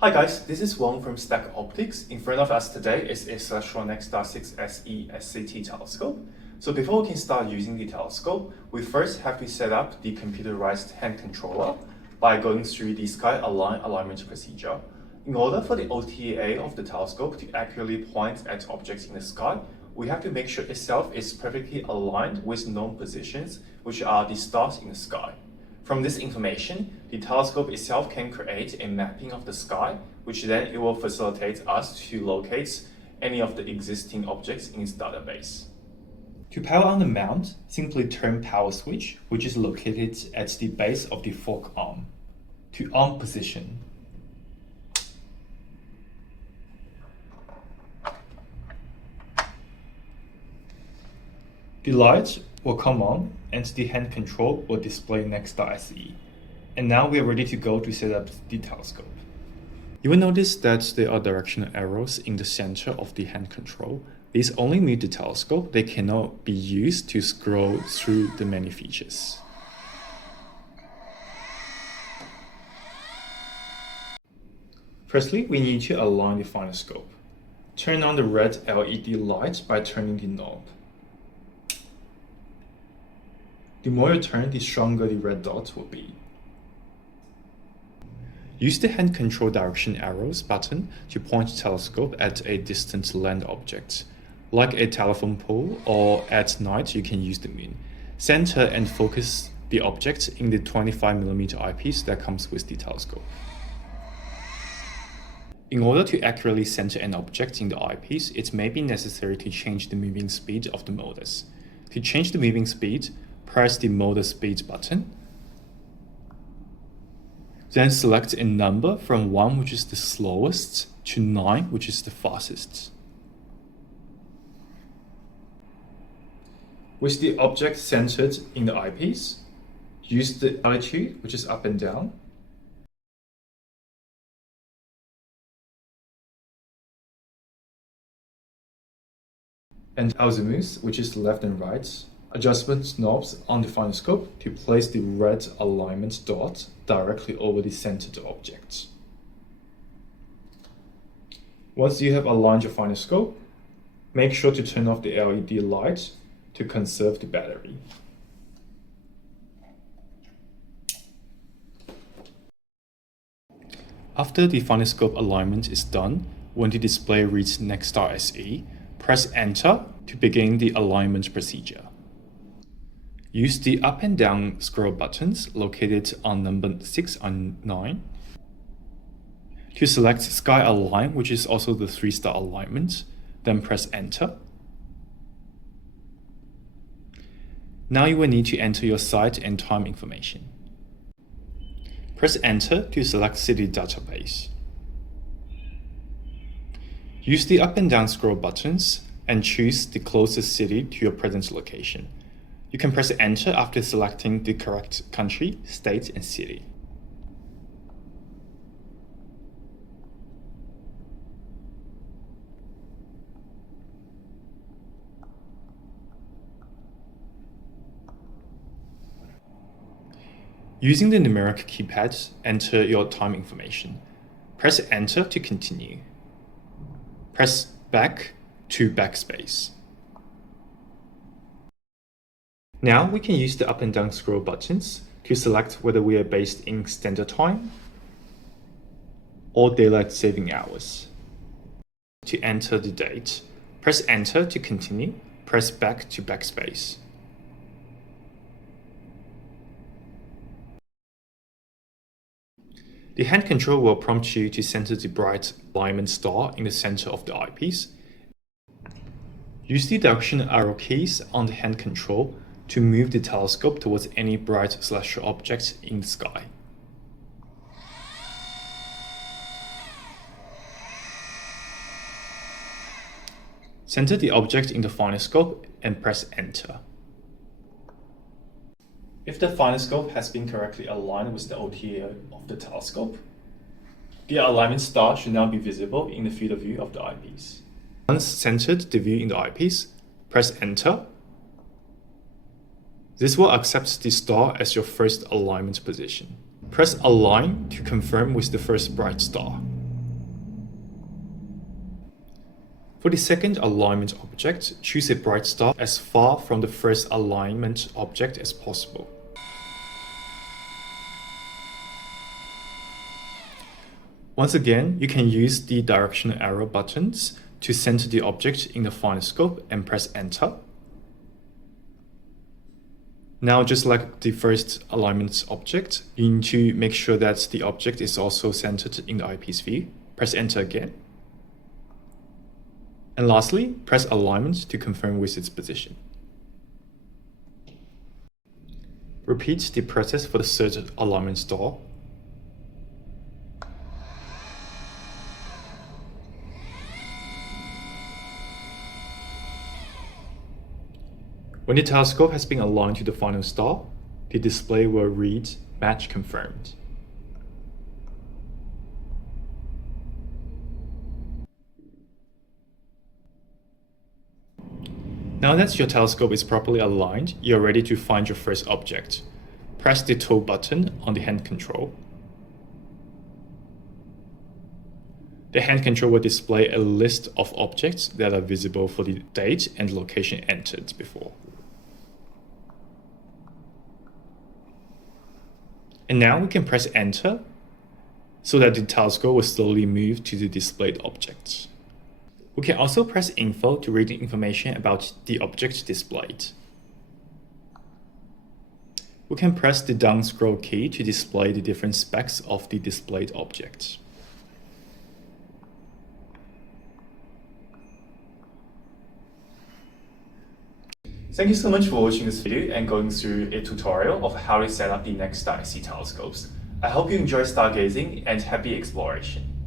Hi guys, this is Wong from STAC Optics. In front of us today is a Celestron NexStar SE SCT telescope. So before we can start using the telescope, we first have to set up the computerized hand controller by going through the SkyAlign alignment procedure. In order for the OTA of the telescope to accurately point at objects in the sky, we have to make sure itself is perfectly aligned with known positions, which are the stars in the sky. From this information, the telescope itself can create a mapping of the sky, which then it will facilitate us to locate any of the existing objects in its database. To power on the mount, simply turn power switch, which is located at the base of the fork arm, to on position. The light will come on and the hand control will display NexStar SE. And now we are ready to go to set up the telescope. You will notice that there are directional arrows in the center of the hand control. These only move the telescope. They cannot be used to scroll through the menu features. Firstly, we need to align the phonoscope. Turn on the red LED light by turning the knob. The more you turn, the stronger the red dot will be. Use the hand control direction arrows button to point the telescope at a distant land object, like a telephone pole, or at night you can use the moon. Center and focus the object in the 25mm eyepiece that comes with the telescope. In order to accurately center an object in the eyepiece, it may be necessary to change the moving speed of the motors. To change the moving speed, press the motor speed button. Then select a number from 1, which is the slowest, to 9, which is the fastest. With the object centered in the eyepiece, use the altitude, which is up and down. And azimuth, which is left and right. Adjustment knobs on the phonoscope to place the red alignment dot directly over the centered object. Once you have aligned your phonoscope, make sure to turn off the LED light to conserve the battery. After the phonoscope alignment is done, when the display reads NexStar SE, press Enter to begin the alignment procedure. Use the up and down scroll buttons located on number 6 and 9 to select SkyAlign, which is also the 3-star alignment, then press Enter. Now you will need to enter your site and time information. Press Enter to select City Database. Use the up and down scroll buttons and choose the closest city to your present location. You can press Enter after selecting the correct country, state, and city. Using the numeric keypad, enter your time information. Press Enter to continue. Press Back to backspace. Now we can use the up and down scroll buttons to select whether we are based in standard time or daylight saving hours. To enter the date, press Enter to continue, press Back to backspace. The hand control will prompt you to center the bright alignment star in the center of the eyepiece. Use the direction arrow keys on the hand control to move the telescope towards any bright celestial object in the sky. Center the object in the phonoscope and press Enter. If the phonoscope has been correctly aligned with the OTA of the telescope, the alignment star should now be visible in the field of view of the eyepiece. Once centered the view in the eyepiece, press Enter. This will accept the star as your first alignment position. Press Align to confirm with the first bright star. For the second alignment object, choose a bright star as far from the first alignment object as possible. Once again, you can use the directional arrow buttons to center the object in the final scope and press enter. Now, just like the first alignment object, you need to make sure that the object is also centered in the eyepiece view. Press enter again. And lastly, press alignment to confirm with its position. Repeat the process for the third alignment star. When the telescope has been aligned to the final star, the display will read match confirmed. Now that your telescope is properly aligned, you're ready to find your first object. Press the toe button on the hand control. The hand control will display a list of objects that are visible for the date and location entered before. And now we can press enter so that the telescope will slowly move to the displayed objects. We can also press info to read the information about the object displayed. We can press the down scroll key to display the different specs of the displayed object. Thank you so much for watching this video and going through a tutorial of how to set up the NexStar SE telescopes. I hope you enjoy stargazing and happy exploration.